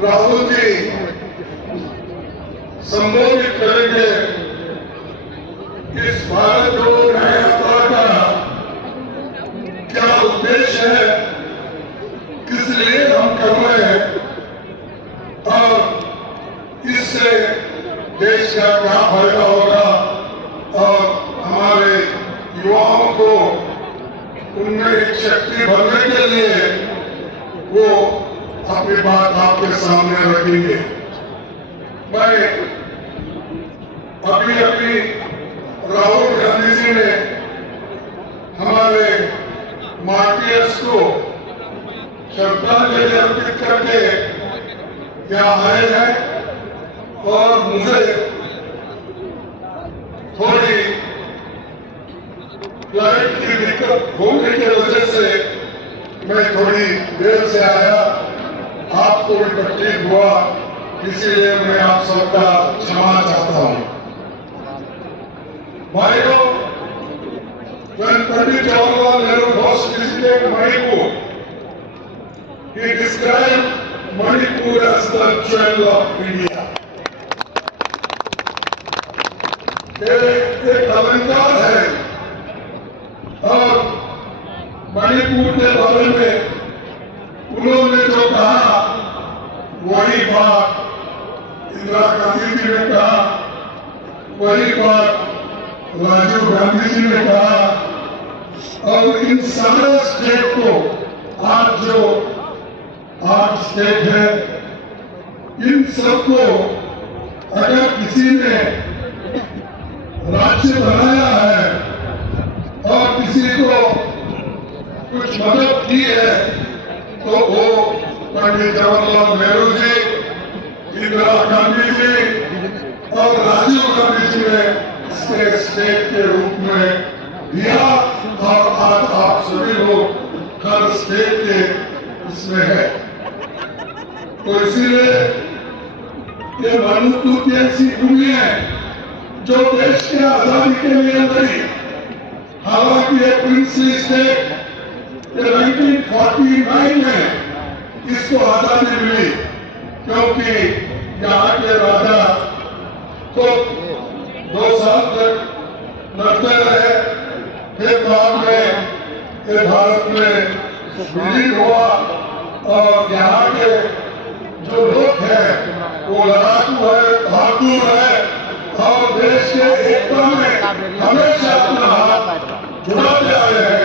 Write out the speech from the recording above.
राहुल जी संबोधित करेंगे। इस भारत जोड़ो न्याय यात्रा का क्या उद्देश्य है, किस लिए हम कर रहे हैं और इससे देश का क्या फायदा होगा और हमारे युवाओं को उनमें एक शक्ति भरने के लिए वो अपनी बात आपके सामने रखेंगे। मैं अभी राहुल गांधी जी ने हमारे मार्टियर्स को श्रद्धांजलि अर्पित करके यहाँ आए हैं और मुझे थोड़ी फ्लाइट की दिक्कत होने की वजह से मैं थोड़ी देर से आया, आपको भी तकलीफ हुआ, इसीलिए मैं आप सबका क्षमा चाहता हूं। भाइयों, when Pandit Jawaharlal Nehru was visiting Manipur, he described Manipur as the jewel of India. एक अलंकार है और मणिपुर के बारे में उन्होंने जो कहा वही बात इंदिरा गांधी जी ने कहा, वही बात राजीव गांधी जी ने कहा और इन सारे स्टेट को आज जो 8 स्टेट है, इन सबको अगर किसी ने राज्य बनाया है और किसी को कुछ मदद की है तो वो पंडित जवाहरलाल नेहरू जी, इंदिरा गांधी जी और राजीव गांधी जी ने स्टेट के रूप में दिया और आज आप सभी लोग हर स्टेट के इसमें है। तो इसीलिए ये मणिपुर की ऐसी भूमि है जो देश के आजादी के लिए लड़ी। हालांकि ये प्रिंसली स्टेट 1949 में इसको आजादी मिली क्योंकि यहाँ के राजा तो 2 साल तक लड़ते रहे, फिर बाद में ये भारत में विलीन हुआ और यहाँ के जो लोग हैं वो लड़ाकू है, बहादुर है और देश के एकता में हमेशा अपना हाथ जुड़ाते आए हैं।